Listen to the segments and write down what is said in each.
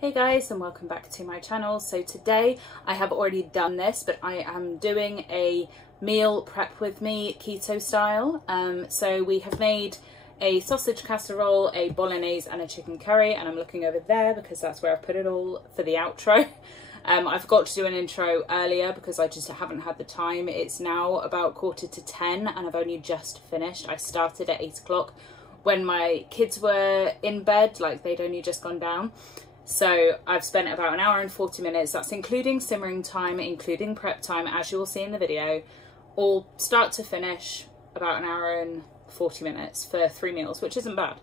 Hey guys, and welcome back to my channel. So today I have already done this, but I am doing a meal prep with me keto style. So we have made a sausage casserole, a bolognaise and a chicken curry, and I'm looking over there because that's where I've put it all for the outro. I forgot to do an intro earlier because I just haven't had the time. It's now about 9:45 and I've only just finished. I started at 8 o'clock when my kids were in bed, like they'd only just gone down. So I've spent about 1 hour and 40 minutes. That's including simmering time, including prep time, as you will see in the video, all start to finish about 1 hour and 40 minutes for 3 meals, which isn't bad.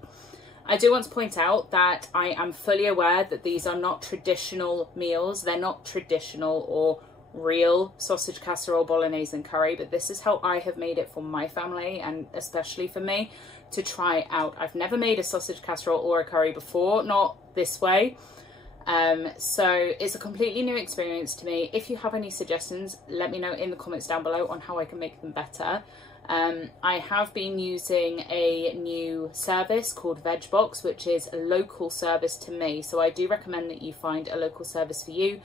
I do want to point out that I am fully aware that these are not traditional meals. They're not traditional or real sausage casserole, bolognese and curry, but this is how I have made it for my family and especially for me to try out. I've never made a sausage casserole or a curry before, not this way. So it's a completely new experience to me. If you have any suggestions, let me know in the comments down below on how I can make them better. I have been using a new service called VegBox, which is a local service to me. So I do recommend that you find a local service for you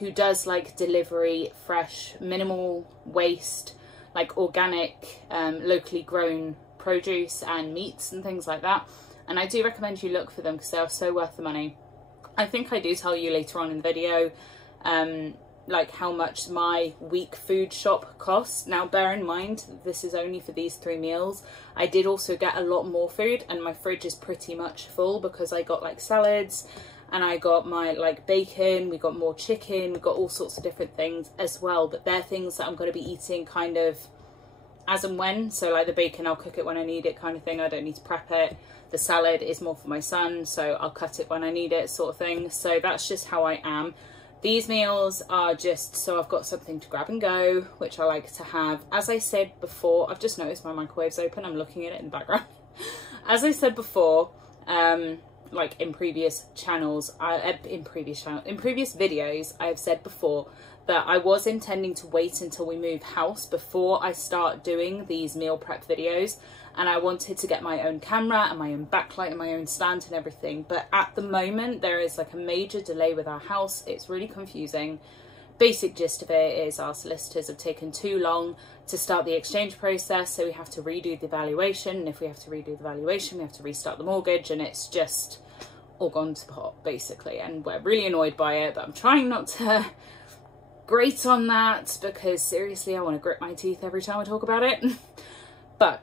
who does like delivery, fresh, minimal waste, like organic, locally grown produce and meats and things like that. And I do recommend you look for them because they are so worth the money. I think I do tell you later on in the video like how much my week food shop costs. Now bear in mind this is only for these 3 meals. I did also get a lot more food and my fridge is pretty much full because I got like salads and I got my like bacon, we got more chicken, we got all sorts of different things as well, but they're things that I'm going to be eating kind of as and when. So like the bacon, I'll cook it when I need it kind of thing. I don't need to prep it. The salad is more for my son, so I'll cut it when I need it sort of thing. So that's just how I am. These meals are just so I've got something to grab and go, which I like to have. As I said before, I've just noticed my microwave's open. I'm looking at it in the background. As I said before, like in previous channels, in previous videos, I have said before that I was intending to wait until we move house before I start doing these meal prep videos, and I wanted to get my own camera and my own backlight and my own stand and everything, but at the moment there is like a major delay with our house. It's really confusing. Basic gist of it is our solicitors have taken too long to start the exchange process, so we have to redo the valuation, and if we have to redo the valuation we have to restart the mortgage, and it's just all gone to pot basically, and we're really annoyed by it, but I'm trying not to grate on that because seriously I want to grit my teeth every time I talk about it. But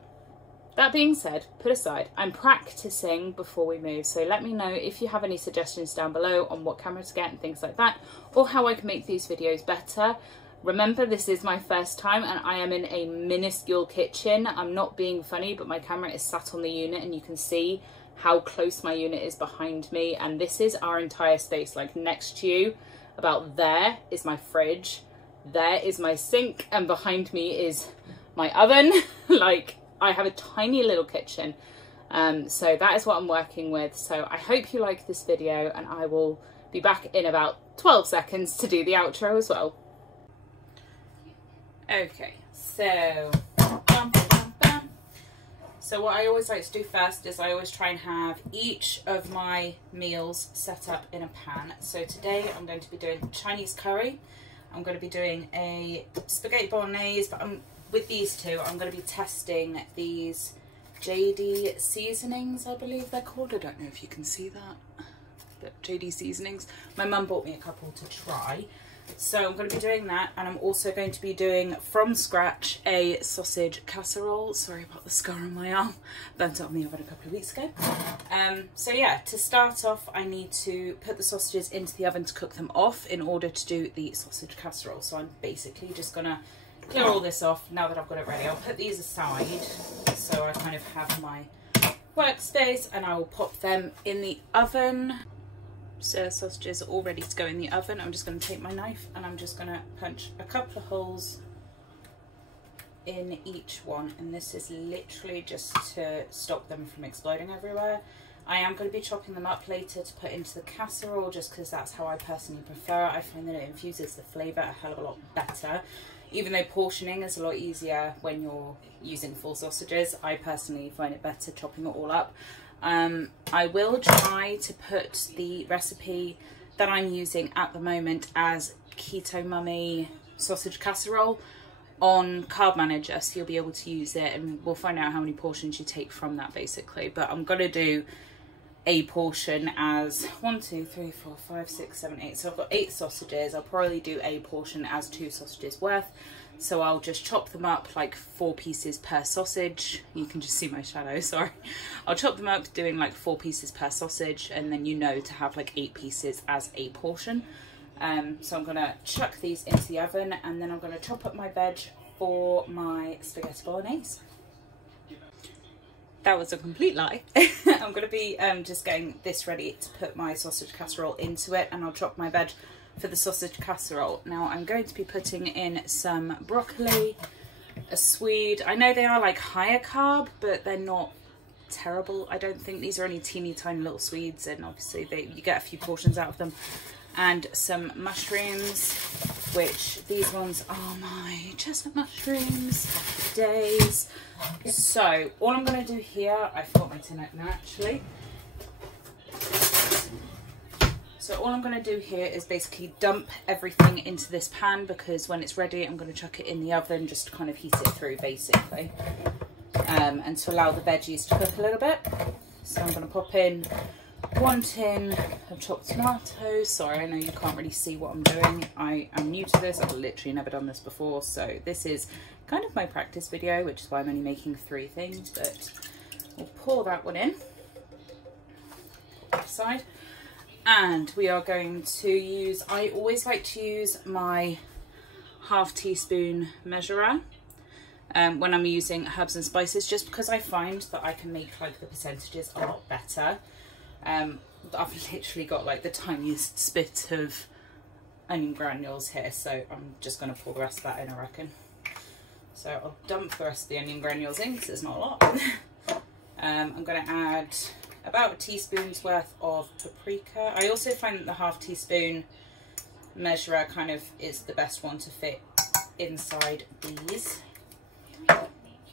that being said, put aside, I'm practicing before we move, so let me know if you have any suggestions down below on what camera to get and things like that, or how I can make these videos better. Remember, this is my first time and I am in a minuscule kitchen. I'm not being funny, but my camera is sat on the unit and you can see how close my unit is behind me, and this is our entire space. Like next to you, about there, is my fridge, there is my sink, and behind me is my oven. Like I have a tiny little kitchen, so that is what I'm working with. So I hope you like this video, and I will be back in about 12 seconds to do the outro as well. Okay, so so what I always like to do first is I always try and have each of my meals set up in a pan. So today I'm going to be doing Chinese curry, I'm going to be doing a spaghetti bolognese, but with these two I'm going to be testing these JD seasonings, I believe they're called. I don't know if you can see that, but JD seasonings. My mum bought me a couple to try. So I'm going to be doing that, and I'm also going to be doing from scratch a sausage casserole. Sorry about the scar on my arm, burnt it on the oven a couple of weeks ago. So yeah, to start off I need to put the sausages into the oven to cook them off in order to do the sausage casserole. So I'm basically just going to clear all this off now that I've got it ready. I'll put these aside so I kind of have my workspace, and I will pop them in the oven. So sausages are all ready to go in the oven. I'm just going to take my knife and I'm just going to punch a couple of holes in each one, and this is literally just to stop them from exploding everywhere. I am going to be chopping them up later to put into the casserole just because that's how I personally prefer. I find that it infuses the flavour a hell of a lot better. Even though portioning is a lot easier when you're using full sausages, I personally find it better chopping it all up. I will try to put the recipe that I'm using at the moment as Keto Mummy sausage casserole on Carb Manager, so you'll be able to use it, and we'll find out how many portions you take from that basically. But I'm gonna do a portion as 1, 2, 3, 4, 5, 6, 7, 8. So I've got 8 sausages. I'll probably do a portion as 2 sausages worth. So I'll just chop them up like 4 pieces per sausage. You can just see my shadow, sorry. I'll chop them up doing like 4 pieces per sausage, and then to have like 8 pieces as a portion. So I'm gonna chuck these into the oven, and then I'm gonna chop up my veg for my spaghetti bolognese. That was a complete lie. I'm going to be just getting this ready to put my sausage casserole into it, and I'll chop my veg for the sausage casserole. Now I'm going to be putting in some broccoli, a swede. I know they are like higher carb, but they're not terrible. I don't think these are only teeny tiny little swedes, and obviously you get a few portions out of them. And some mushrooms, which these ones are my chestnut mushrooms, for days. So all I'm going to do here, I forgot my tin opener actually. So all I'm going to do here is basically dump everything into this pan, because when it's ready I'm going to chuck it in the oven just to kind of heat it through basically, and to allow the veggies to cook a little bit. So I'm going to pop in 1 tin of chopped tomatoes. Sorry, I know you can't really see what I'm doing. I am new to this. I've literally never done this before, so this is kind of my practice video, which is why I'm only making 3 things. But we'll pour that one in, put that aside, and we are going to use, I always like to use my ½ teaspoon measurer when I'm using herbs and spices, just because I find that I can make like the percentages a lot better. I've literally got like the tiniest bit of onion granules here, so I'm just going to pour the rest of that in, I reckon. So I'll dump the rest of the onion granules in because there's not a lot. I'm going to add about a teaspoon's worth of paprika. I also find that the ½ teaspoon measurer kind of is the best one to fit inside these.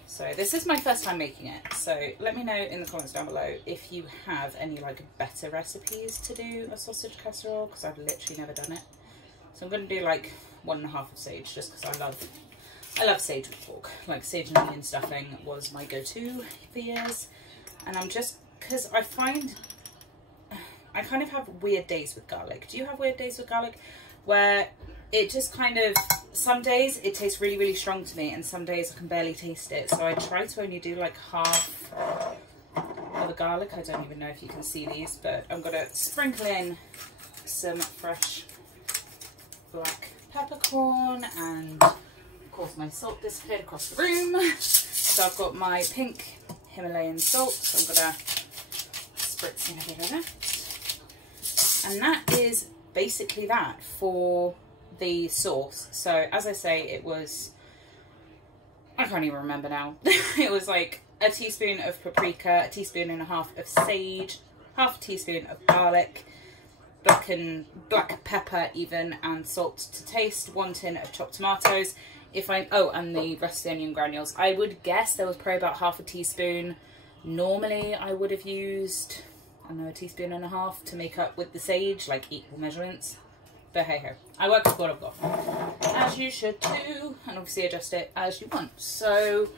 So this is my first time making it, so let me know in the comments down below if you have any like better recipes to do a sausage casserole, because I've literally never done it. So I'm going to do like 1½ of sage, just because I love sage with pork. Like sage and onion stuffing was my go-to for years, and I'm just, because I find I kind of have weird days with garlic. Do you have weird days with garlic where it just kind of, some days it tastes really, really strong to me, and some days I can barely taste it. So I try to only do like half of the garlic. I don't even know if you can see these, but I'm going to sprinkle in some fresh black peppercorn, and of course my salt disappeared across the room. So I've got my pink Himalayan salt, so I'm going to spritz in a bit of that. And that is basically that for the sauce. So as I say, it was, I can't even remember now. It was like a teaspoon of paprika, a teaspoon and a half of sage, ½ teaspoon of garlic, black pepper even, and salt to taste, 1 tin of chopped tomatoes. And the rest of the onion granules. I would guess there was probably about ½ teaspoon. Normally I would have used, I don't know, 1.5 teaspoons to make up with the sage, like equal measurements. But hey ho, I work with what I've got, as you should too, and obviously adjust it as you want. So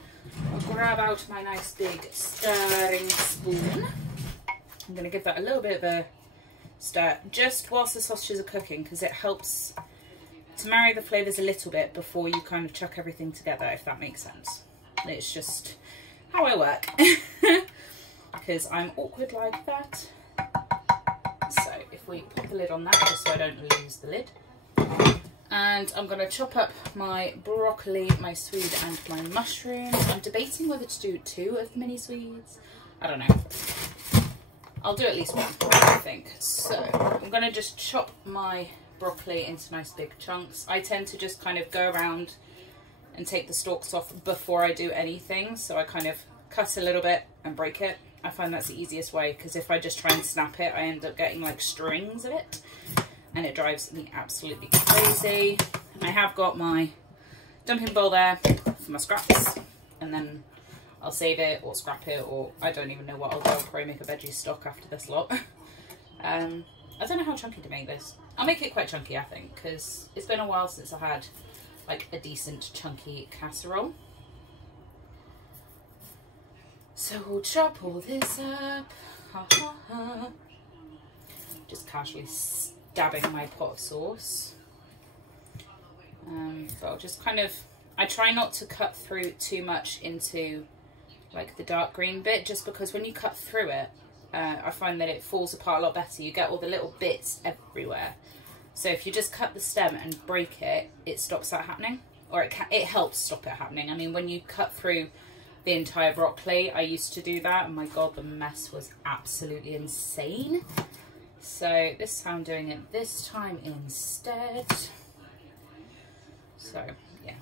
I'll grab out my nice big stirring spoon. I'm going to give that a little bit of a stir just whilst the sausages are cooking, because it helps to marry the flavours a little bit before you kind of chuck everything together, if that makes sense. It's just how I work, because I'm awkward like that. So if we put the lid on that, just so I don't lose the lid. And I'm going to chop up my broccoli, my swede and my mushrooms. I'm debating whether to do 2 of the mini swedes. I don't know. I'll do at least 1, I think. So I'm going to just chop my broccoli into nice big chunks. I tend to just kind of go around and take the stalks off before I do anything. So I kind of cut a little bit and break it. I find that's the easiest way, because if I just try and snap it, I end up getting like strings of it, and it drives me absolutely crazy. I have got my dumping bowl there for my scraps, and then I'll save it or scrap it, or I don't even know what I'll do. I'll probably make a veggie stock after this lot. I don't know how chunky to make this. I'll make it quite chunky, I think, because it's been a while since I had like a decent chunky casserole. So we'll chop all this up. Ha ha ha. Just casually dabbing my pot of sauce. But I'll just kind of, I try not to cut through too much into like the dark green bit, just because when you cut through it, I find that it falls apart a lot better. You get all the little bits everywhere. So if you just cut the stem and break it, it stops that happening, or it helps stop it happening. I mean, when you cut through the entire broccoli, I used to do that, and my god, the mess was absolutely insane. So this time I'm doing it this time instead. So yeah,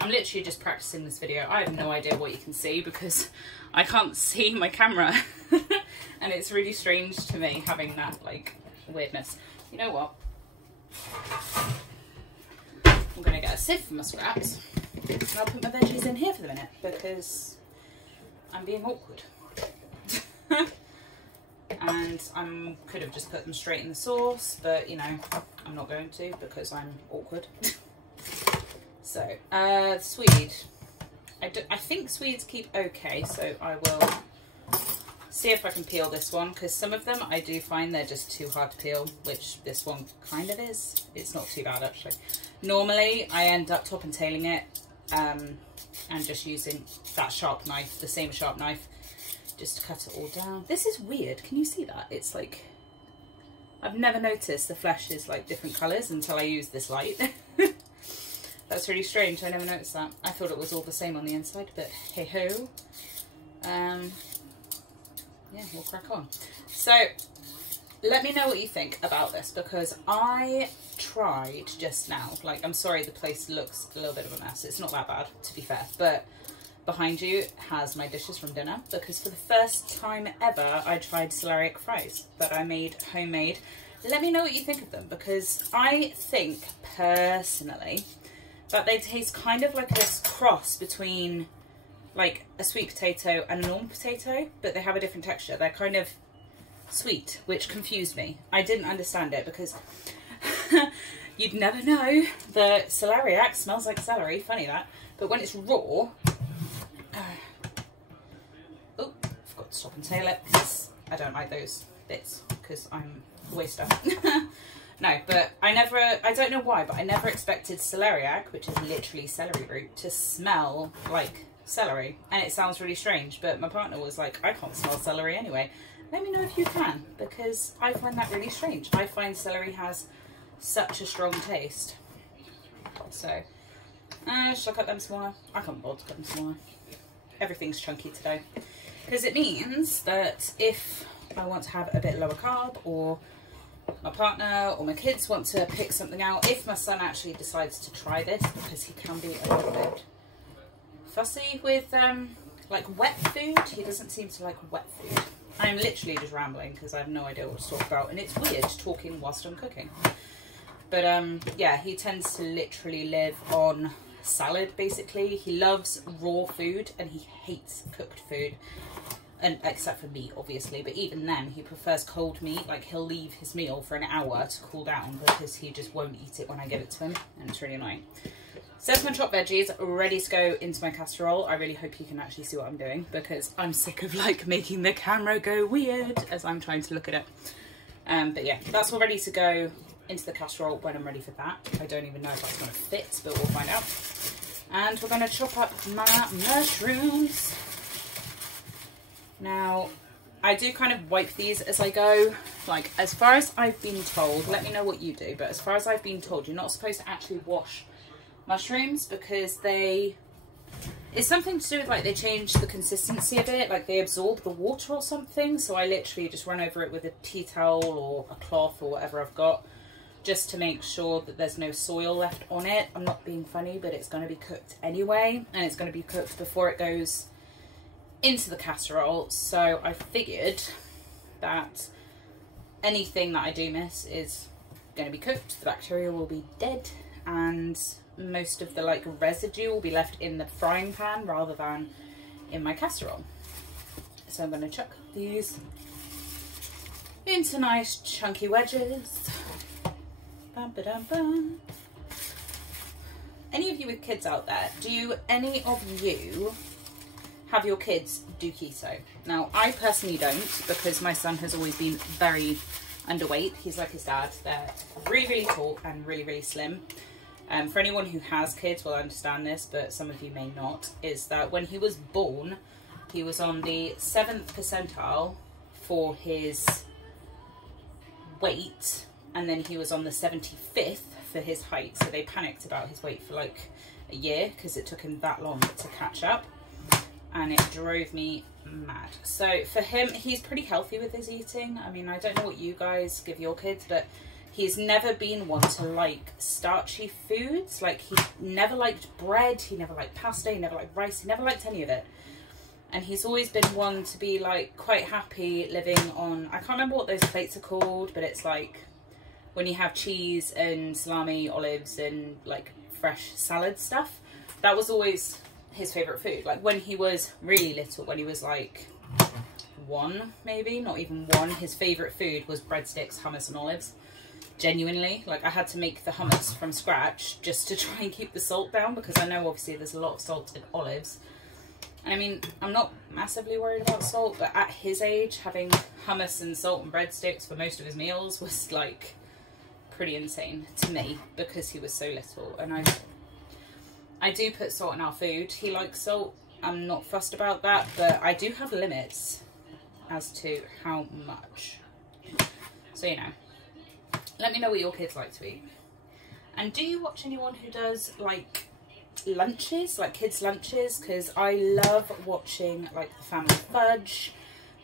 I'm literally just practicing this video. I have no idea what you can see because I can't see my camera. And it's really strange to me having that like weirdness. You know what? I'm gonna get a sieve for my scraps and I'll put my veggies in here for the minute because I'm being awkward. And I could have just put them straight in the sauce, but you know, I'm not going to because I'm awkward. So, Swede. I think Swedes keep okay, so I will see if I can peel this one, because some of them I do find they're just too hard to peel, which this one kind of is. It's not too bad actually. Normally I end up top and tailing it and just using that sharp knife, the same sharp knife, just to cut it all down. This is weird, can you see that? It's like, I've never noticed the flesh is like different colours until I use this light. That's really strange, I never noticed that. I thought it was all the same on the inside, but hey ho. Yeah, we'll crack on. So, let me know what you think about this, because I tried just now, like, I'm sorry the place looks a little bit of a mess. It's not that bad, to be fair, but behind you has my dishes from dinner, because for the first time ever, I tried celeriac fries that I made homemade. Let me know what you think of them, because I think, personally, that they taste kind of like this cross between like a sweet potato and a normal potato, but they have a different texture. They're kind of sweet, which confused me. I didn't understand it because you'd never know that celeriac smells like celery, funny that, but when it's raw, oh, forgot to stop and tail it. I don't like those bits because I'm a waster. No, but I don't know why, but I never expected celeriac, which is literally celery root, to smell like celery. And it sounds really strange, but my partner was like, I can't smell celery anyway. Let me know if you can, because I find that really strange. I find celery has such a strong taste. So, should I cut them smaller? I can't bother to cut them smaller. Everything's chunky today. Because it means that if I want to have a bit lower carb, or my partner or my kids want to pick something out, if my son actually decides to try this, because he can be a little bit fussy with like wet food. He doesn't seem to like wet food. I'm literally just rambling because I have no idea what to talk about, and it's weird talking whilst I'm cooking. But yeah, he tends to literally live on salad basically. He loves raw food and he hates cooked food. And except for meat, obviously, but even then, he prefers cold meat. Like, he'll leave his meal for an hour to cool down because he just won't eat it when I give it to him, and it's really annoying. So there's my chopped veggies ready to go into my casserole. I really hope you can actually see what I'm doing, because I'm sick of like making the camera go weird as I'm trying to look at it. But yeah, that's all ready to go into the casserole when I'm ready for that. I don't even know if that's going to fit, but we'll find out. And we're going to chop up my mushrooms. Now, I do kind of wipe these as I go. Like, as far as I've been told, let me know what you do, but as far as I've been told, you're not supposed to actually wash mushrooms because it's something to do with, like, they change the consistency a bit, like they absorb the water or something. So I literally just run over it with a tea towel or a cloth or whatever I've got, just to make sure that there's no soil left on it. I'm not being funny, but it's going to be cooked anyway, and it's going to be cooked before it goes into the casserole. So I figured that anything that I do miss is going to be cooked, the bacteria will be dead, and most of the like residue will be left in the frying pan rather than in my casserole. So I'm going to chuck these into nice chunky wedges. Bum, ba, dum, bum. Any of you with kids out there, do any of you have your kids do keto? Now, I personally don't, because my son has always been very underweight. He's like his dad. They're really, really tall and really, really slim. For anyone who has kids will understand this, but some of you may not, is that when he was born, he was on the 7th percentile for his weight, and then he was on the 75th for his height. So they panicked about his weight for like a year because it took him that long to catch up, and it drove me mad. So for him, he's pretty healthy with his eating. I mean, I don't know what you guys give your kids, but he's never been one to like starchy foods. Like, he never liked bread, he never liked pasta, he never liked rice, he never liked any of it. And he's always been one to be like quite happy living on, I can't remember what those plates are called, but it's like when you have cheese and salami, olives and like fresh salad stuff. That was always his favourite food. Like when he was really little, when he was like 1 maybe, not even 1, his favourite food was breadsticks, hummus and olives. Genuinely, like I had to make the hummus from scratch just to try and keep the salt down, because I know obviously there's a lot of salt in olives. And I mean, I'm not massively worried about salt, but at his age, having hummus and salt and breadsticks for most of his meals was like pretty insane to me, because he was so little. And I do put salt in our food. He likes salt. I'm not fussed about that, but I do have limits as to how much. So, you know, let me know what your kids like to eat. And do you watch anyone who does like lunches, like kids lunches? Because I love watching like the family fudge,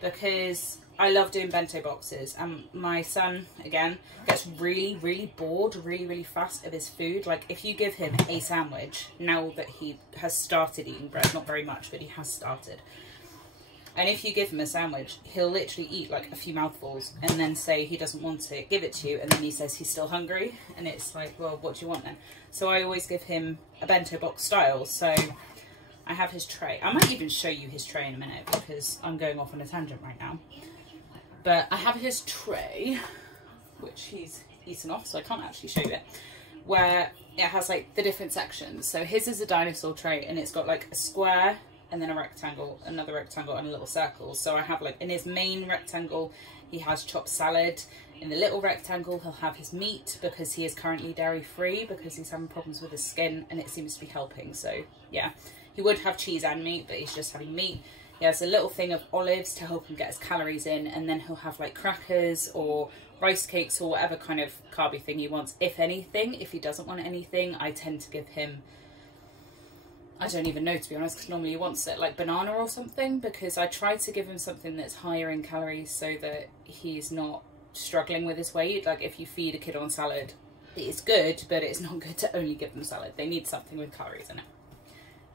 because I love doing bento boxes, and my son again gets really bored really fast of his food. Like if you give him a sandwich, now that he has started eating bread, not very much, but he has started, and if you give him a sandwich, he'll literally eat like a few mouthfuls and then say he doesn't want it, give it to you, and then he says he's still hungry, and it's like, well, what do you want then? So I always give him a bento box style. So I have his tray. I might even show you his tray in a minute, because I'm going off on a tangent right now. But I have his tray, which he's eaten off, so I can't actually show you it, where it has like the different sections. So his is a dinosaur tray, and it's got like a square, and then a rectangle, another rectangle, and a little circle. So I have like, in his main rectangle, he has chopped salad. In the little rectangle, he'll have his meat, because he is currently dairy free, because he's having problems with his skin, and it seems to be helping. So yeah, he would have cheese and meat, but he's just having meat. He has a little thing of olives to help him get his calories in, and then he'll have like crackers or rice cakes or whatever kind of carby thing he wants. If anything, if he doesn't want anything, I tend to give him, I don't even know, to be honest, because normally he wants it like banana or something, because I try to give him something that's higher in calories so that he's not struggling with his weight. Like if you feed a kid on salad, it's good, but it's not good to only give them salad. They need something with calories in it.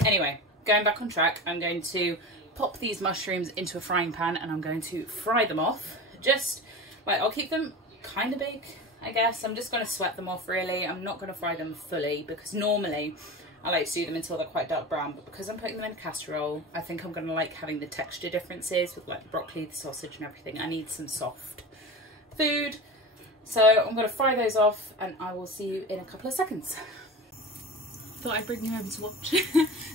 Anyway, going back on track, I'm going to pop these mushrooms into a frying pan, and I'm going to fry them off. Just, like, I'll keep them kind of big, I guess. I'm just going to sweat them off, really. I'm not going to fry them fully, because normally I like to do them until they're quite dark brown, but because I'm putting them in a casserole, I think I'm going to like having the texture differences with like the broccoli, the sausage and everything. I need some soft food. So I'm going to fry those off, and I will see you in a couple of seconds. Thought I'd bring you over to watch.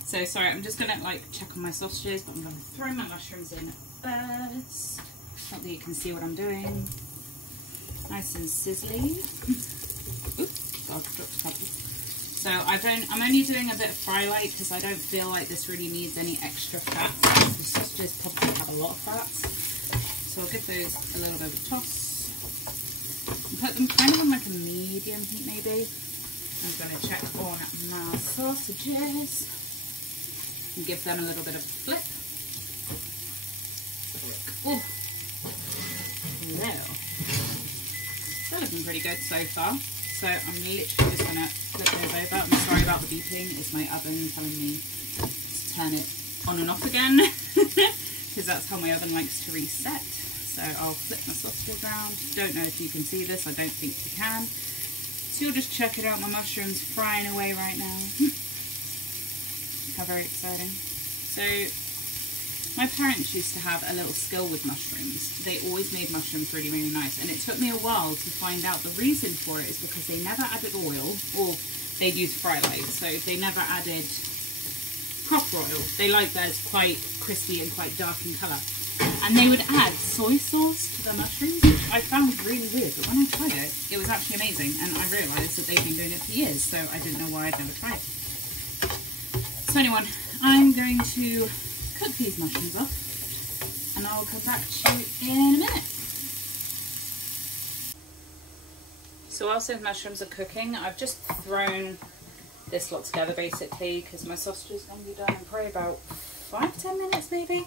So sorry, I'm just gonna like check on my sausages, but I'm gonna throw my mushrooms in first. Not that you can see what I'm doing. Nice and sizzly. Oops, God, dropped a couple. So I'm only doing a bit of fry light, because I don't feel like this really needs any extra fat. The sausages probably have a lot of fats. So I'll give those a little bit of a toss. And put them kind of on like a medium heat maybe. I'm going to check on my sausages and give them a little bit of a flip. Oh, well, they're looking pretty good so far. So I'm literally just going to flip those over. I'm sorry about the beeping. It's my oven telling me to turn it on and off again, because that's how my oven likes to reset. So I'll flip my sausages around. Don't know if you can see this. I don't think you can. So you'll just check it out, my mushrooms frying away right now. How very exciting. So My parents used to have a little skill with mushrooms. They always made mushrooms really, really nice. And it took me a while to find out the reason for it is because they never added oil, or they'd use fry light. So they never added proper oil. They like theirs quite crispy and quite dark in colour. And they would add soy sauce to their mushrooms, which I found really weird. But when I tried it, it was actually amazing. And I realised that they've been doing it for years. So I didn't know why I'd never tried it. So anyway, I'm going to cook these mushrooms up, and I'll come back to you in a minute. So whilst those mushrooms are cooking, I've just thrown this lot together basically because my sausage is going to be done in probably about 5-10 minutes maybe.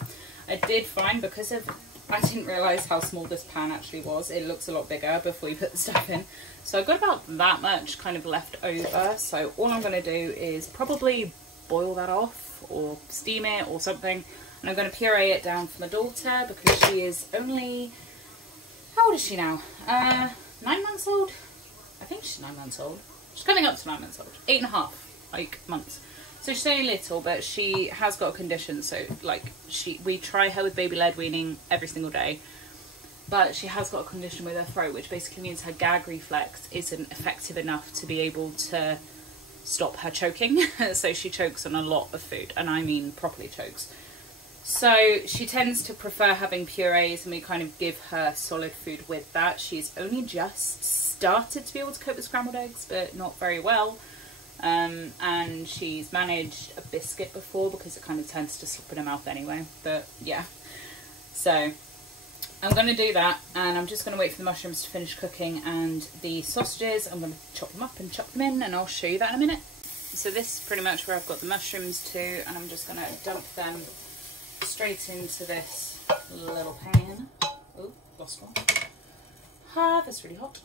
I did find, because of, I didn't realise how small this pan actually was. It looks a lot bigger before you put the stuff in. So I've got about that much kind of left over. So all I'm going to do is probably boil that off or steam it or something. And I'm going to puree it down for my daughter because she is only, how old is she now? 9 months old? I think she's 9 months old. She's coming up to 9 months old. 8.5 like months. So she's only little, but she has got a condition. So like we try her with baby led weaning every single day. But she has got a condition with her throat, which basically means her gag reflex isn't effective enough to be able to stop her choking. So she chokes on a lot of food, and I mean properly chokes. So she tends to prefer having purees, and we kind of give her solid food with that. She's only just started to be able to cope with scrambled eggs, but not very well. And she's managed a biscuit before because it kind of tends to slip in her mouth anyway. But yeah, so I'm going to do that, and I'm just going to wait for the mushrooms to finish cooking, and the sausages, I'm going to chop them up and chuck them in, and I'll show you that in a minute. So this is pretty much where I've got the mushrooms to, and I'm just going to dump them straight into this little pan. Oh, lost one. Ah, that's really hot.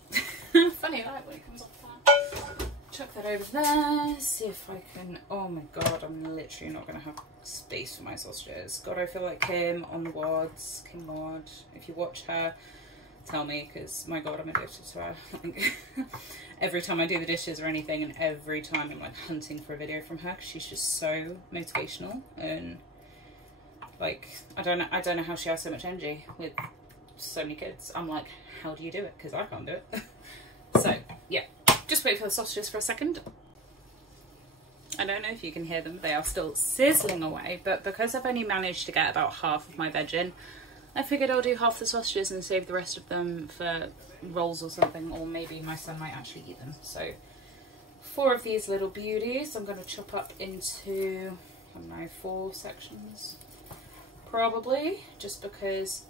Funny light when it comes off the pan. Chuck that over there, see if I can, oh my god, I'm literally not going to have space for my sausages. God, I feel like Kim on the WODs, Kim Ward. If you watch her, tell me, because my god, I'm addicted to her. Like, every time I do the dishes or anything, and every time I'm like hunting for a video from her, because she's just so motivational, and like, I don't know how she has so much energy with so many kids. I'm like, how do you do it? Because I can't do it. So yeah, just wait for the sausages for a second. I don't know if you can hear them, they are still sizzling away, but because I've only managed to get about half of my veg in, I figured I'll do half the sausages and save the rest of them for rolls or something, or maybe my son might actually eat them. So 4 of these little beauties I'm going to chop up into, I don't know, 4 sections probably, just because,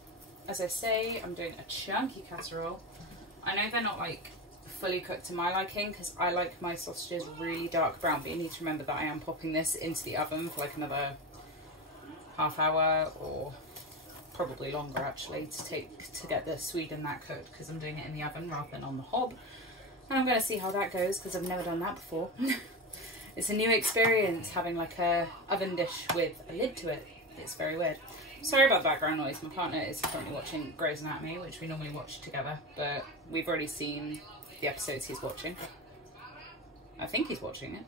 as I say, I'm doing a chunky casserole. I know they're not like fully cooked to my liking, because I like my sausages really dark brown, but you need to remember that I am popping this into the oven for like another half hour, or probably longer actually, to get the Sweden that cooked, because I'm doing it in the oven rather than on the hob. And I'm going to see how that goes, because I've never done that before. It's a new experience having like a oven dish with a lid to it. It's very weird. Sorry about the background noise. My partner is currently watching Grey's Anatomy, which we normally watch together, but we've already seen the episodes he's watching. I think he's watching it.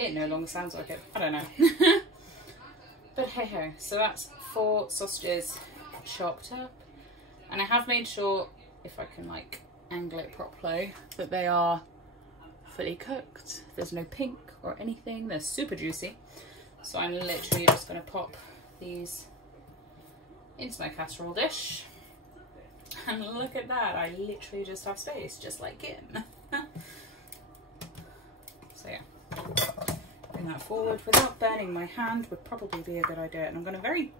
It no longer sounds like it. I don't know. But hey ho. So that's 4 sausages chopped up. And I have made sure, if I can like angle it properly, that they are fully cooked. There's no pink or anything. They're super juicy. So I'm literally just going to pop these into my casserole dish. And look at that, I literally just have space, just like him. So yeah, bring that forward without burning my hand would probably be a good idea. And I'm going to very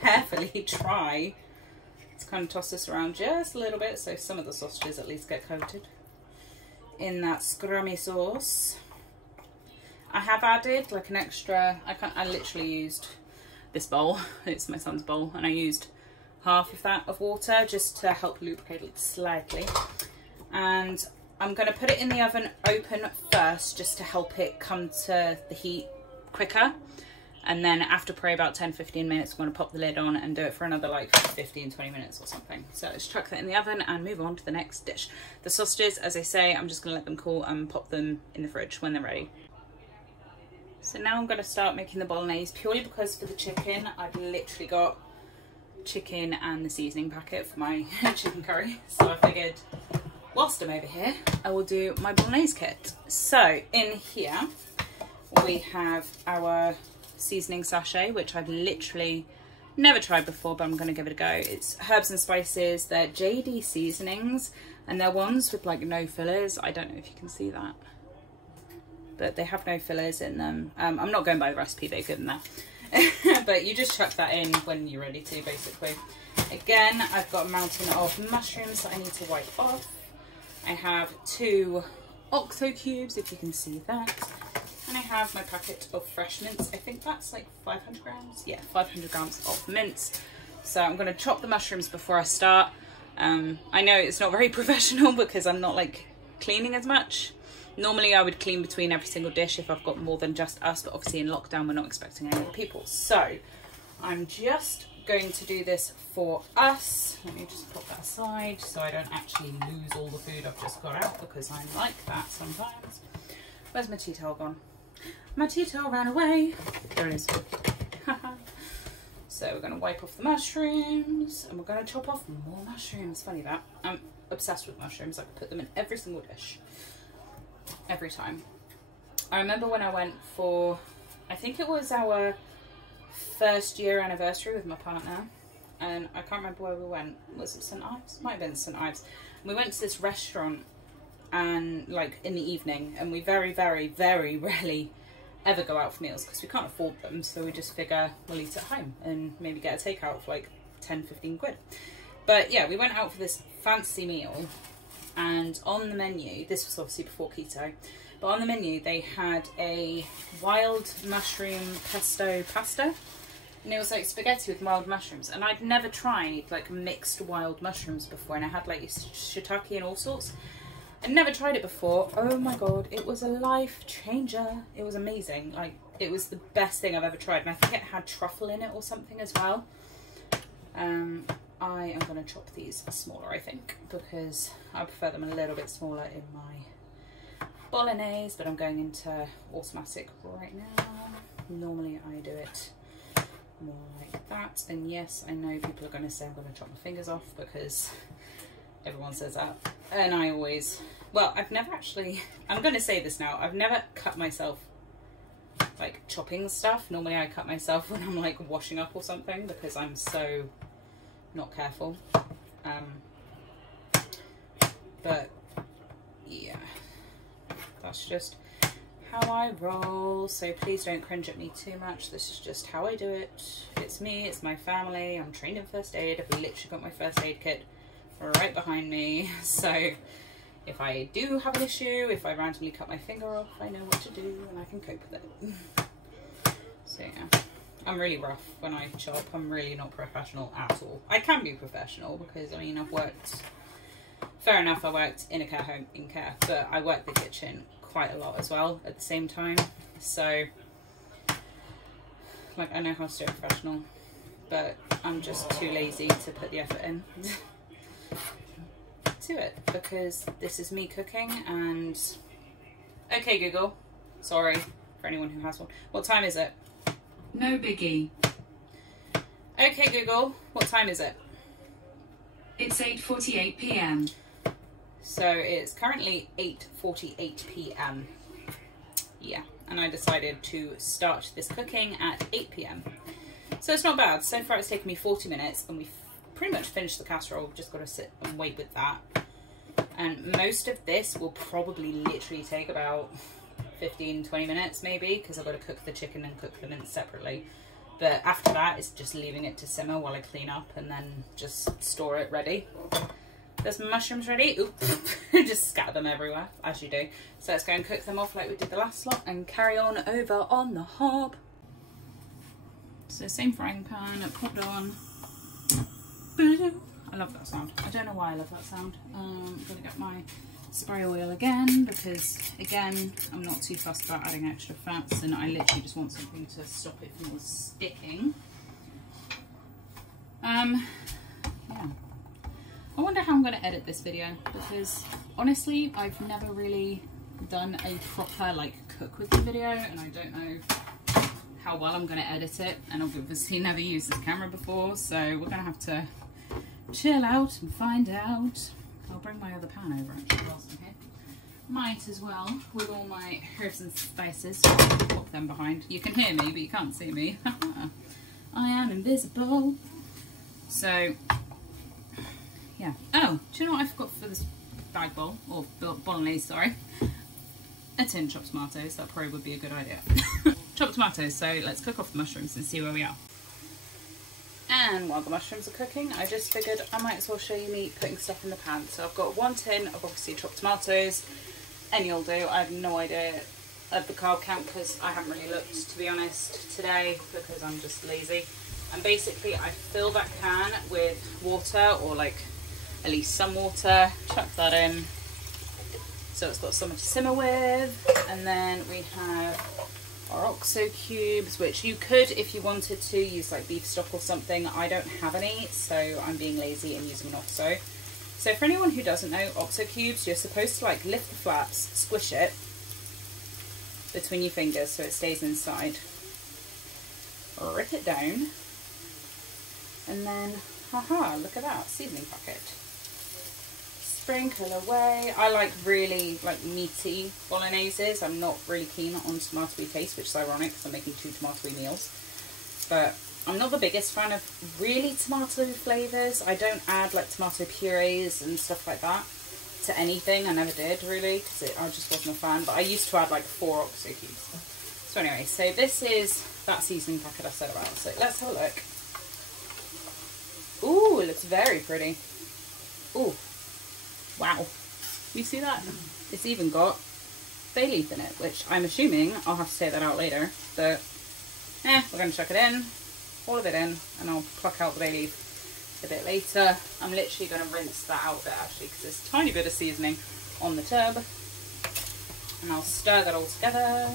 carefully try to kind of toss this around just a little bit, so some of the sausages at least get coated in that scrummy sauce. I have added like an extra, I literally used this bowl, it's my son's bowl, and I used half of that of water just to help lubricate it slightly. And I'm going to put it in the oven open first just to help it come to the heat quicker. And then after probably about 10-15 minutes, I'm going to pop the lid on and do it for another like 15-20 minutes or something. So let's chuck that in the oven and move on to the next dish. The sausages, as I say, I'm just going to let them cool and pop them in the fridge when they're ready. So now I'm going to start making the bolognese, purely because for the chicken I've literally got chicken and the seasoning packet for my chicken curry. So I figured whilst I'm over here I will do my bolognese kit. So in here we have our seasoning sachet, which I've literally never tried before, but I'm going to give it a go. It's herbs and spices. They're JD seasonings, and they're ones with like no fillers. I don't know if you can see that, but they have no fillers in them. I'm not going by the recipe, they've given that. But you just chuck that in when you're ready to, basically. Again, I've got a mountain of mushrooms that I need to wipe off. I have 2 OXO cubes, if you can see that. And I have my packet of fresh mince. I think that's like 500 grams. Yeah, 500 grams of mince. So I'm going to chop the mushrooms before I start. I know it's not very professional because I'm not like cleaning as much. Normally I would clean between every single dish if I've got more than just us, but obviously in lockdown we're not expecting any other people. So I'm just going to do this for us. Let me just put that aside so I don't actually lose all the food I've just got out, because I'm like that sometimes. Where's my tea towel gone? My tea towel ran away. There it is. So we're going to wipe off the mushrooms and we're going to chop off more mushrooms. Funny that. I'm obsessed with mushrooms. I could put them in every single dish. Every time. I remember when I went for, I think it was our 1st year anniversary with my partner, and I can't remember where we went. Was it St. Ives? Might have been St. Ives. We went to this restaurant, and like in the evening, and we very, very, very rarely ever go out for meals because we can't afford them, so we just figure we'll eat at home and maybe get a takeout for like 10-15 quid. But yeah, we went out for this fancy meal, and on the menu, this was obviously before keto, but on the menu they had a wild mushroom pesto pasta, and it was like spaghetti with wild mushrooms, and I'd never tried like mixed wild mushrooms before, and I had like shiitake and all sorts. I'd never tried it before. Oh my god, it was a life changer. It was amazing. Like, it was the best thing I've ever tried, and I think it had truffle in it or something as well. I am going to chop these smaller, I think, because I prefer them a little bit smaller in my bolognese, but I'm going into automatic right now. Normally I do it more like that, and yes, I know people are going to say I'm going to chop my fingers off because everyone says that, and I always, well, I've never actually, I'm going to say this now, I've never cut myself like chopping stuff. Normally I cut myself when I'm like washing up or something because I'm so not careful. But yeah, that's just how I roll, so please don't cringe at me too much. This is just how I do it. It's me, it's my family. I'm trained in first aid. I've literally got my first aid kit right behind me, so if I do have an issue, if I randomly cut my finger off, I know what to do and I can cope with it. So yeah, I'm really rough when I chop. I'm really not professional at all. I can be professional because, I mean, I've worked, fair enough, I worked in a care home in care, but I worked the kitchen quite a lot as well at the same time. So, like, I know how to do it professional, but I'm just too lazy to put the effort in to it, because this is me cooking. And okay Google, sorry for anyone who has one, what time is it? No biggie. Okay Google, what time is it? It's 8:48 p.m. So it's currently 8:48 p.m. Yeah, and I decided to start this cooking at 8 p.m. So it's not bad. So far it's taken me 40 minutes and we've pretty much finished the casserole. We've just got to sit and wait with that. And most of this will probably literally take about 15-20 minutes maybe, because I've got to cook the chicken and cook the mince separately. But after that, it's just leaving it to simmer while I clean up and then just store it ready. There's my mushrooms ready. Oops, just scatter them everywhere, as you do. So let's go and cook them off like we did the last lot and carry on over on the hob. So same frying pan, put it on. I love that sound. I don't know why I love that sound. I'm going to get my spray oil again because, again, I'm not too fussed about adding extra fats, and I literally just want something to stop it from sticking. Yeah. I wonder how I'm going to edit this video because, honestly, I've never really done a proper like cook with me video, and I don't know how well I'm going to edit it, and I've obviously never used this camera before, so we're going to have to chill out and find out. I'll bring my other pan over actually whilst I'm here. Might as well, with all my herbs and spices. Pop them behind. You can hear me, but you can't see me. I am invisible. So, yeah. Oh, do you know what I forgot for this bag bowl, or bolognaise, sorry? A tin chopped tomatoes. That probably would be a good idea. Chopped tomatoes, so let's cook off the mushrooms and see where we are. And while the mushrooms are cooking, I just figured I might as well show you me putting stuff in the pan. So I've got 1 tin of obviously chopped tomatoes. Any will do. I have no idea of the carb count because I haven't really looked, to be honest, today, because I'm just lazy. And basically I fill that can with water, or like at least some water, chuck that in so it's got something to simmer with. And then we have our OXO cubes, which you could, if you wanted to, use like beef stock or something. I don't have any, so I'm being lazy and using an OXO. So for anyone who doesn't know, OXO cubes, you're supposed to like lift the flaps, squish it between your fingers so it stays inside, rip it down, and then, haha, look at that, seasoning packet. Sprinkle away. I like really like meaty bolognaise. I'm not really keen on tomatoey taste, which is ironic because I'm making 2 tomatoey meals. But I'm not the biggest fan of really tomato flavours. I don't add like tomato purees and stuff like that to anything. I never did really, because I just wasn't a fan. But I used to add like 4 OXO cubes. So anyway, so this is that seasoning packet I said about. So let's have a look. Ooh, it looks very pretty. Ooh. Wow, you see that? It's even got bay leaf in it, which I'm assuming I'll have to take that out later, but we're going to chuck it in, all of it in, and I'll pluck out the bay leaf a bit later. I'm literally going to rinse that out a bit actually, because there's a tiny bit of seasoning on the tub, and I'll stir that all together,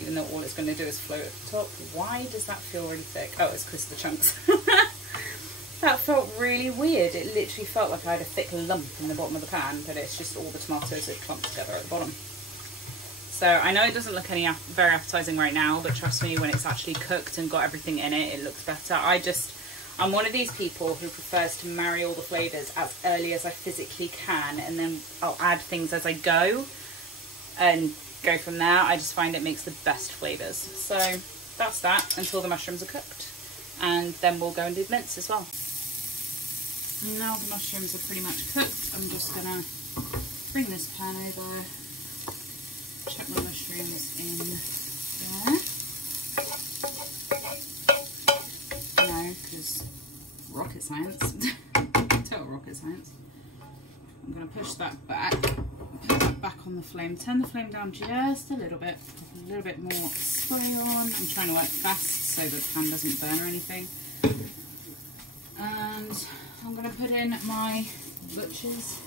even though all it's going to do is float at the top. Why does that feel really thick? Oh, it's because of the chunks. That felt really weird. It literally felt like I had a thick lump in the bottom of the pan, but it's just all the tomatoes that clumped together at the bottom. So I know it doesn't look very appetizing right now, but trust me, when it's actually cooked and got everything in it, it looks better. I'm one of these people who prefers to marry all the flavours as early as I physically can, and then I'll add things as I go and go from there. I just find it makes the best flavours. So that's that until the mushrooms are cooked. And then we'll go and do the mince as well. Now the mushrooms are pretty much cooked, I'm just gonna bring this pan over, chuck my mushrooms in there. No, because rocket science, total rocket science. I'm gonna push that back, put that back on the flame, turn the flame down just a little bit more spray on. I'm trying to work fast so the pan doesn't burn or anything. And I'm going to put in my butcher's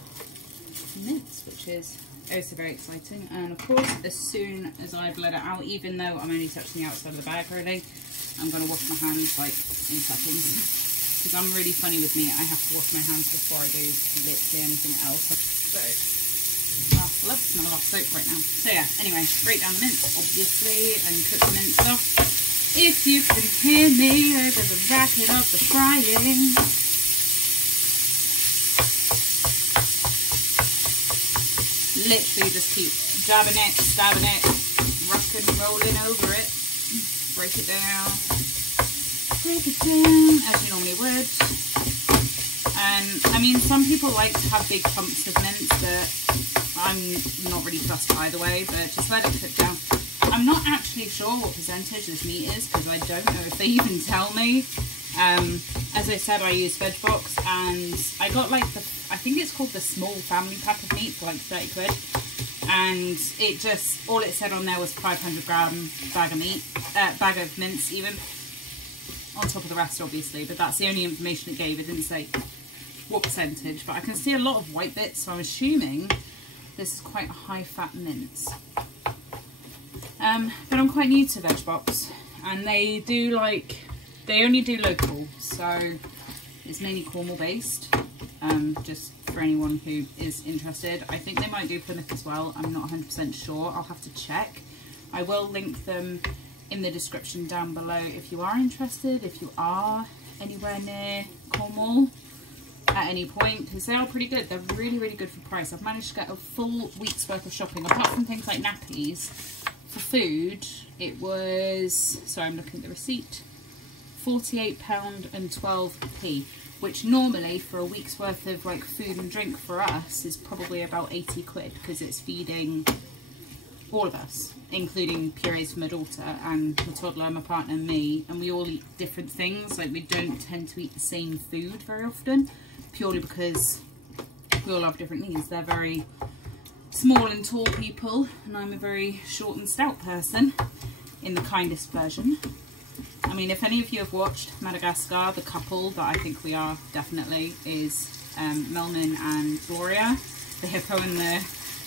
mince, which is also very exciting. And of course, as soon as I've let it out, even though I'm only touching the outside of the bag really, I'm going to wash my hands like in seconds. Because I'm really funny with meat, I have to wash my hands before I do literally anything else. So, I love the smell of soap right now. So yeah, anyway, break down the mince, obviously, and cook the mince off. If you can hear me over the racket of the frying. Literally just keep jabbing it, stabbing it, rock and rolling over it. Break it down as you normally would. And I mean, some people like to have big chunks of mince, but I'm not really fussed either way, but just let it cook down. I'm not actually sure what percentage this meat is, because I don't know if they even tell me. As I said, I use Vegbox, and I got like I think it's called the small family pack of meat for like 30 quid. And it just, all it said on there was 500 gram bag of mince even. On top of the rest obviously, but that's the only information it gave. It didn't say what percentage, but I can see a lot of white bits, so I'm assuming this is quite a high fat mince. But I'm quite new to Vegbox, and they only do local, so it's mainly Cornwall based, just for anyone who is interested. I think they might do Plymouth as well. I'm not 100% sure. I'll have to check. I will link them in the description down below if you are interested, if you are anywhere near Cornwall at any point, because they are pretty good. They're really, really good for price. I've managed to get a full week's worth of shopping, apart from things like nappies. For food, it was, sorry, I'm looking at the receipt, £48.12, which normally for a week's worth of like food and drink for us is probably about 80 quid, because it's feeding all of us, including purees for my daughter and my toddler, my partner and me, and we all eat different things. Like, we don't tend to eat the same food very often, purely because we all have different needs. They're very small and tall people, and I'm a very short and stout person in the kindest version. I mean, if any of you have watched Madagascar, the couple that I think we are definitely is Melman and Gloria, the hippo and the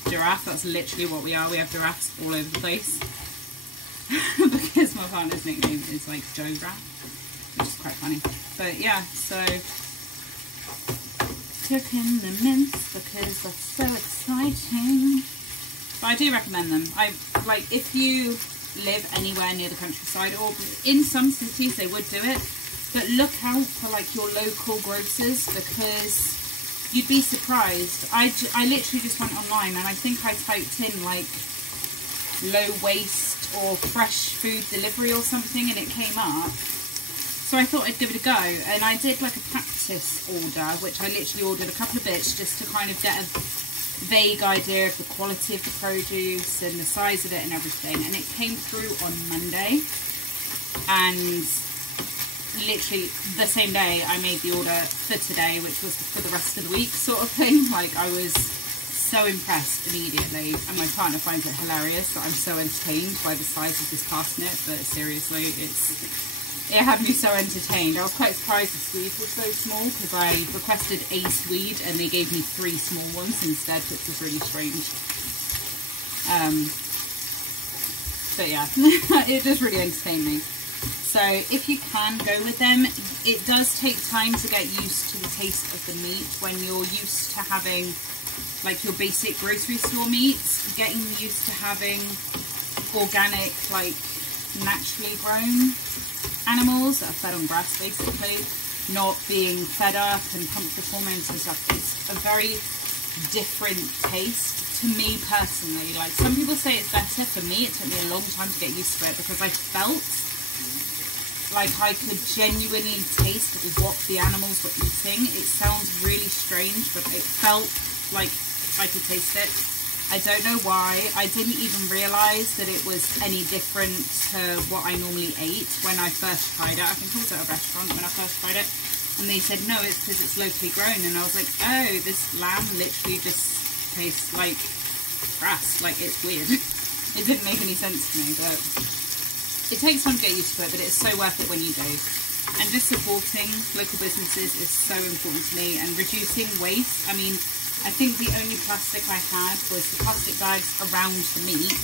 giraffe. That's literally what we are. We have giraffes all over the place because my partner's nickname is like Joe Giraffe, which is quite funny. But yeah, so cooking the mince because that's so exciting. But I do recommend them. I like, if you live anywhere near the countryside, or in some cities they would do it, but look out for like your local grocers, because you'd be surprised. I literally just went online and I think I typed in like low waste or fresh food delivery or something, and it came up. So I thought I'd give it a go, and I did like a practice order, which I literally ordered a couple of bits just to kind of get a vague idea of the quality of the produce and the size of it and everything. And it came through on Monday, and literally the same day I made the order for today, which was for the rest of the week sort of thing. Like, I was so impressed immediately, and my partner finds it hilarious that I'm so entertained by the size of this parsnip. But seriously, it had me so entertained. I was quite surprised the Swede was so small, because I requested a Swede and they gave me 3 small ones instead, which was really strange. But yeah, it just really entertained me. So if you can go with them, it does take time to get used to the taste of the meat when you're used to having like your basic grocery store meats. Getting used to having organic, like naturally grown animals that are fed on grass, basically, not being fed up and pumped with hormones and stuff. It's a very different taste to me personally. Like, some people say it's better. For me, it took me a long time to get used to it, because I felt like I could genuinely taste what the animals were eating. It sounds really strange, but it felt like I could taste it. I don't know why. I didn't even realise that it was any different to what I normally ate when I first tried it. I think I was at a restaurant when I first tried it, and they said, no, it's because it's locally grown. And I was like, oh, this lamb literally just tastes like grass. Like, it's weird. It didn't make any sense to me, but it takes time to get used to it, but it's so worth it when you do. And just supporting local businesses is so important to me, and reducing waste. I mean, I think the only plastic I had was the plastic bags around the meat,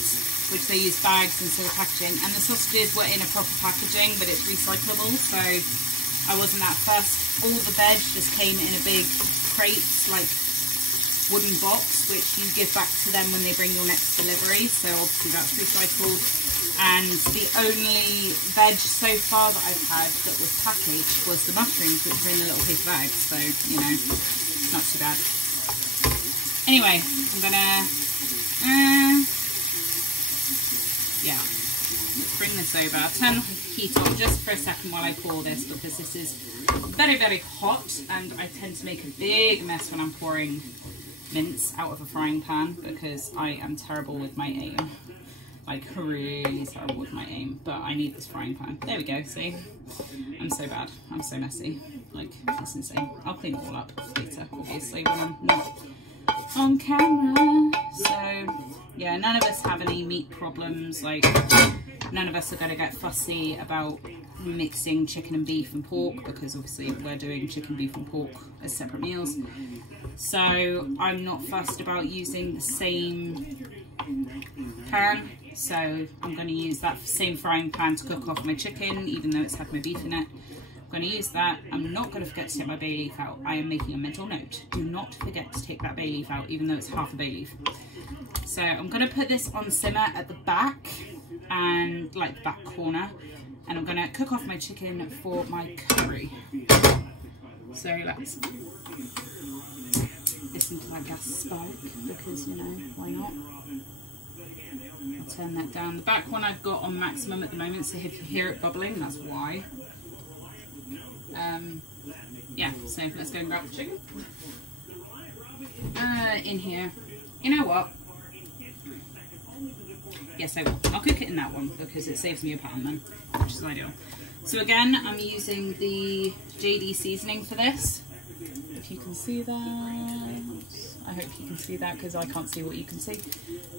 which they use bags instead of packaging, and the sausages were in a proper packaging, but it's recyclable, so I wasn't that fussed. All the veg just came in a big crate, like wooden box, which you give back to them when they bring your next delivery, so obviously that's recycled. And the only veg so far that I've had that was packaged was the mushrooms, which are in the little paper bags, so, you know, not too bad. Anyway, I'm gonna, yeah, let's bring this over. I'll turn the heat on just for a second while I pour this, because this is very, very hot, and I tend to make a big mess when I'm pouring mince out of a frying pan, because I am terrible with my aim. Like, really terrible with my aim, but I need this frying pan. There we go, see? I'm so bad. I'm so messy. Like, that's insane. I'll clean it all up later, obviously, when I'm not on camera. So, yeah, none of us have any meat problems. Like, none of us are going to get fussy about mixing chicken and beef and pork, because obviously we're doing chicken, beef and pork as separate meals. So I'm not fussed about using the same pan. So I'm going to use that same frying pan to cook off my chicken, even though it's had my beef in it. I'm going to use that. I'm not going to forget to take my bay leaf out. I am making a mental note. Do not forget to take that bay leaf out, even though it's half a bay leaf. So I'm going to put this on simmer at the back and like the back corner. And I'm going to cook off my chicken for my curry. So let's listen to that gas spike because, you know, why not? I'll turn that down. The back one I've got on maximum at the moment, so if you hear it bubbling, that's why. Yeah, so let's go and grab the chicken. In here. You know what? Yes, I will. I'll cook it in that one because it saves me a pan then, which is ideal. So again, I'm using the JD seasoning for this. If you can see that. I hope you can see that because I can't see what you can see.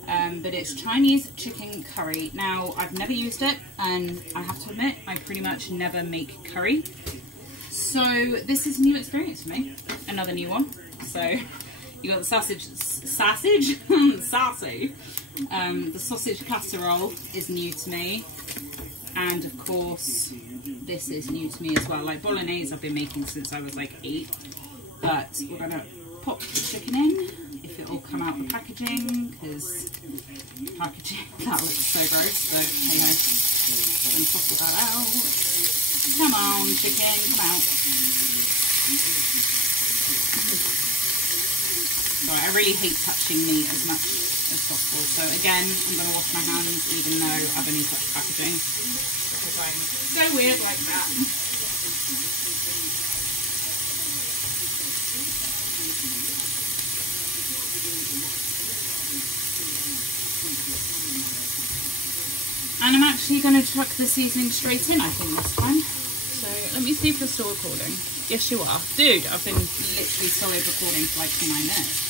But it's Chinese chicken curry. Now, I've never used it, and I have to admit, I pretty much never make curry. So this is a new experience for me. Another new one. So you got the sausage, sassy. The sausage casserole is new to me. And of course, this is new to me as well. Like bolognaise I've been making since I was like 8. But we're gonna pop the chicken in, if it will come out the packaging, because packaging, that looks so gross, but hey ho, and pop all that out. Come on chicken, come out. Sorry, I really hate touching meat as much as possible, so again, I'm going to wash my hands even though I've only touched packaging, because I'm so weird like that. And I'm actually going to chuck the seasoning straight in, I think, this time. So let me see if you're still recording. Yes, you are. Dude, I've been literally solid recording for like 9 minutes.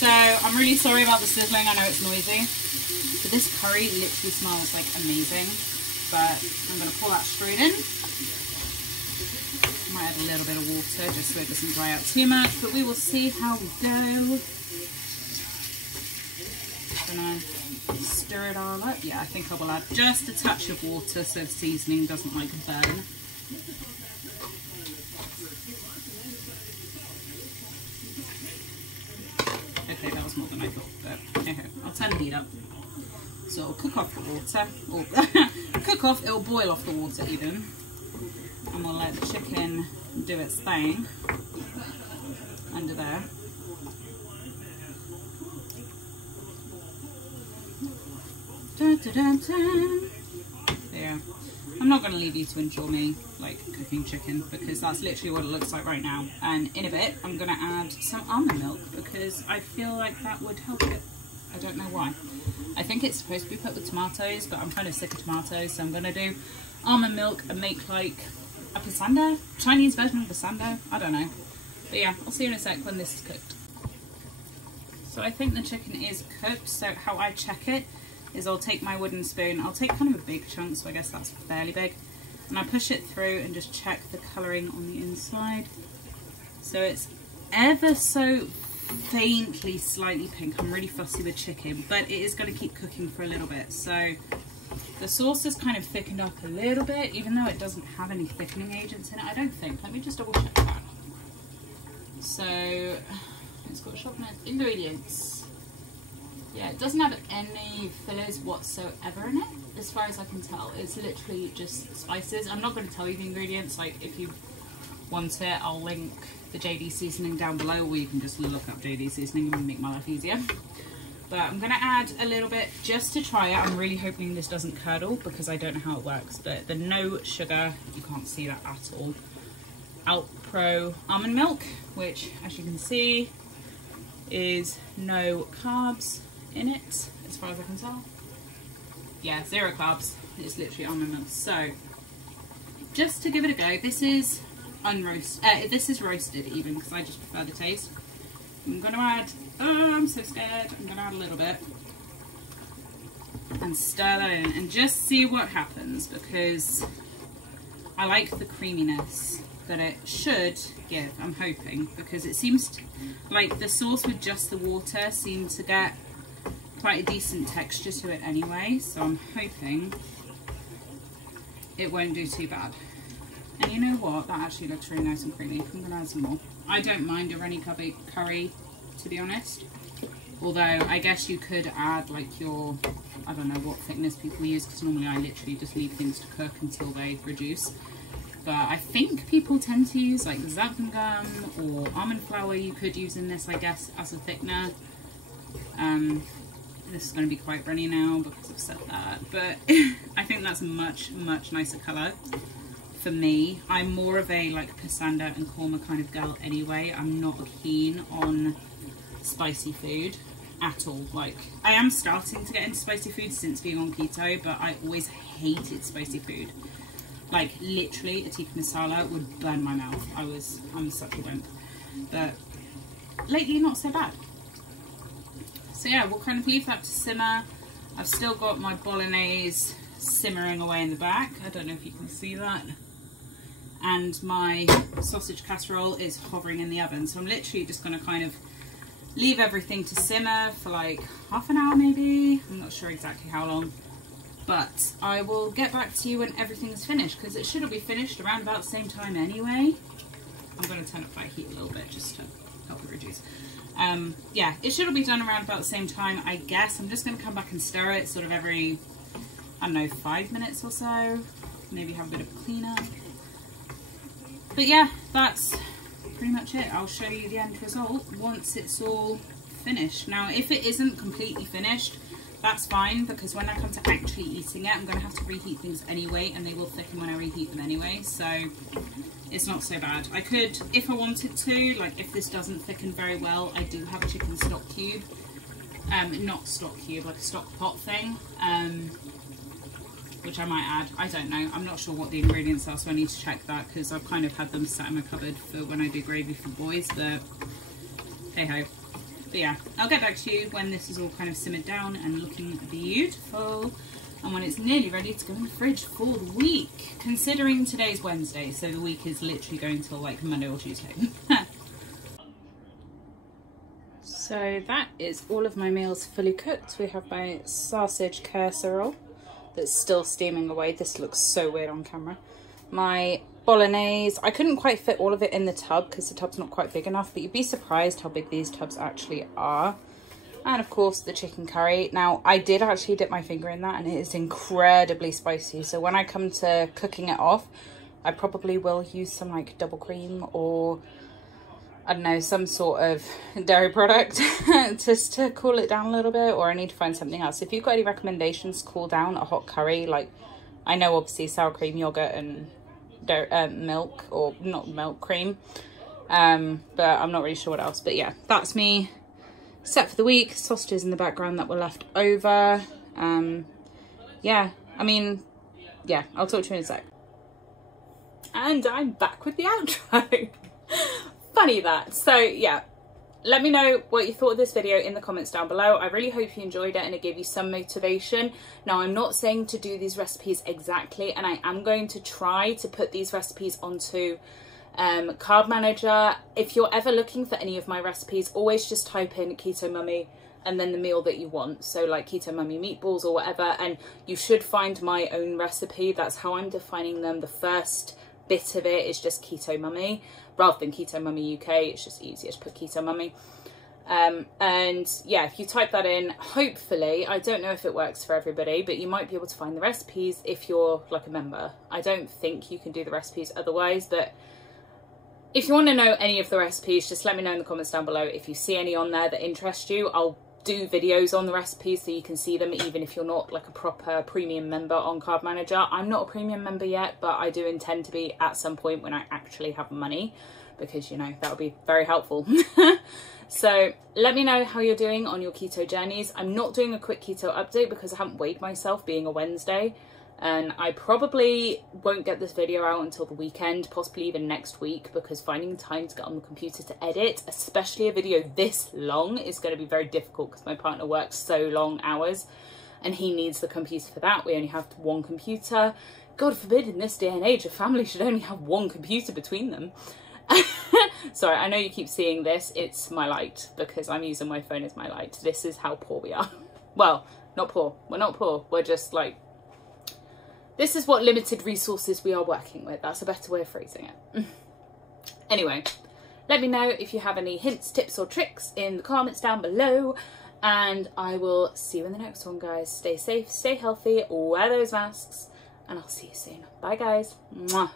So I'm really sorry about the sizzling. I know it's noisy. But this curry literally smells like amazing. But I'm going to pour that straight in. Might add a little bit of water just so it doesn't dry out too much. But we will see how we go. Gonna stir it all up. Yeah, I think I will add just a touch of water so the seasoning doesn't like burn. Okay, that was more than I thought, but okay, I'll turn the heat up. So it'll cook off the water, or cook off, it'll boil off the water even. And we'll let the chicken do its thing under there. Dun, dun, dun, dun. There. I'm not going to leave you to enjoy me like cooking chicken because that's literally what it looks like right now. And in a bit, I'm going to add some almond milk because I feel like that would help it. I don't know why. I think it's supposed to be put with tomatoes, but I'm kind of sick of tomatoes, so I'm going to do almond milk and make like a passanda, Chinese version of passanda. I don't know. But yeah, I'll see you in a sec when this is cooked. So I think the chicken is cooked, so how I check it is I'll take my wooden spoon, I'll take kind of a big chunk, so I guess that's fairly big, and I push it through and just check the colouring on the inside. So it's ever so faintly slightly pink. I'm really fussy with chicken, but it is going to keep cooking for a little bit. So the sauce is kind of thickened up a little bit, even though it doesn't have any thickening agents in it, I don't think. Let me just double check that. So it's got shop notes, ingredients. Yeah, it doesn't have any fillers whatsoever in it, as far as I can tell. It's literally just spices. I'm not going to tell you the ingredients. Like, if you want it, I'll link the JD seasoning down below, or you can just look up JD seasoning and make my life easier. But I'm going to add a little bit just to try it. I'm really hoping this doesn't curdle because I don't know how it works. But the no sugar, you can't see that at all. Alpro almond milk, which, as you can see, is no carbs in it, as far as I can tell. Yeah, 0 carbs. It's literally almond milk. So, just to give it a go, this is unroasted. This is roasted even because I just prefer the taste. I'm going to add. Oh, I'm so scared. I'm going to add a little bit and stir that in and just see what happens because I like the creaminess that it should give. I'm hoping because it seems to, like the sauce with just the water seems to get quite a decent texture to it anyway, so I'm hoping it won't do too bad. And you know what? That actually looks really nice and creamy. I'm going to add some more. I don't mind a runny curry, to be honest. Although, I guess you could add, like, your... I don't know what thickness people use, because normally I literally just leave things to cook until they reduce. But I think people tend to use, like, xanthan gum or almond flour you could use in this, I guess, as a thickener. This is going to be quite runny now because I've said that. But I think that's a much, much nicer colour. For me, I'm more of a like pasanda and korma kind of girl anyway. I'm not keen on spicy food at all. Like, I am starting to get into spicy food since being on keto, but I always hated spicy food. Like, literally, a tikka masala would burn my mouth. I'm such a wimp. But lately, not so bad. So yeah, we'll kind of leave that to simmer. I've still got my bolognaise simmering away in the back. I don't know if you can see that. And my sausage casserole is hovering in the oven. So I'm literally just going to kind of leave everything to simmer for like half an hour maybe. I'm not sure exactly how long. But I will get back to you when everything's finished, because it should all be finished around about the same time anyway. I'm going to turn up my heat a little bit just to help it reduce. Yeah, it should all be done around about the same time, I guess. I'm just going to come back and stir it sort of every, I don't know, 5 minutes or so. Maybe have a bit of a clean up. But yeah, that's pretty much it. I'll show you the end result once it's all finished. Now, if it isn't completely finished, that's fine, because when I come to actually eating it, I'm going to have to reheat things anyway, and they will thicken when I reheat them anyway, so it's not so bad. I could, if I wanted to, like if this doesn't thicken very well, I do have a chicken stock cube. Not stock cube, like a stock pot thing, which I might add. I don't know. I'm not sure what the ingredients are, so I need to check that, because I've kind of had them sat in my cupboard for when I do gravy for boys, but hey ho. But yeah, I'll get back to you when this is all kind of simmered down and looking beautiful, and when it's nearly ready to go in the fridge for the week, considering today's Wednesday, so the week is literally going till like Monday or Tuesday. So that is all of my meals fully cooked. We have my sausage casserole that's still steaming away. This looks so weird on camera. My bolognese. I couldn't quite fit all of it in the tub because the tub's not quite big enough, but you'd be surprised how big these tubs actually are. And of course the chicken curry. Now, I did actually dip my finger in that, and it is incredibly spicy. So when I come to cooking it off, I probably will use some like double cream or I don't know, some sort of dairy product just to cool it down a little bit, or I need to find something else. If you've got any recommendations to cool down a hot curry, like I know obviously sour cream, yogurt and milk, or not milk, cream, but I'm not really sure what else. But yeah, that's me set for the week. Sausages in the background that were left over. Yeah, I mean, yeah, I'll talk to you in a sec. And I'm back with the outro. Funny that. So yeah, let me know what you thought of this video in the comments down below. I really hope you enjoyed it and it gave you some motivation. Now, I'm not saying to do these recipes exactly, and I am going to try to put these recipes onto Carb Manager. If you're ever looking for any of my recipes, always just type in Keto Mummy and then the meal that you want. So like Keto Mummy meatballs or whatever, and you should find my own recipe. That's how I'm defining them. The first bit of it is just Keto Mummy rather than Keto Mummy UK. It's just easier to put Keto Mummy. And yeah, if you type that in, hopefully, I don't know if it works for everybody, but you might be able to find the recipes if you're like a member. I don't think you can do the recipes otherwise, but if you want to know any of the recipes, just let me know in the comments down below. If you see any on there that interest you, I'll do videos on the recipes so you can see them, even if you're not like a proper premium member on Carb Manager. I'm not a premium member yet, but I do intend to be at some point when I actually have money, because you know that would be very helpful. So let me know how you're doing on your keto journeys. I'm not doing a quick keto update because I haven't weighed myself, being a Wednesday, and I probably won't get this video out until the weekend, possibly even next week, because finding time to get on the computer to edit, especially a video this long, is going to be very difficult because my partner works so long hours and he needs the computer for that. We only have one computer. God forbid, in this day and age, a family should only have one computer between them. Sorry, I know you keep seeing this. It's my light, because I'm using my phone as my light. This is how poor we are. Well, not poor. We're not poor. We're just like this is what limited resources we are working with. That's a better way of phrasing it. Anyway, let me know if you have any hints, tips or tricks in the comments down below, and I will see you in the next one, guys. Stay safe, stay healthy, wear those masks, and I'll see you soon. Bye, guys. Mwah.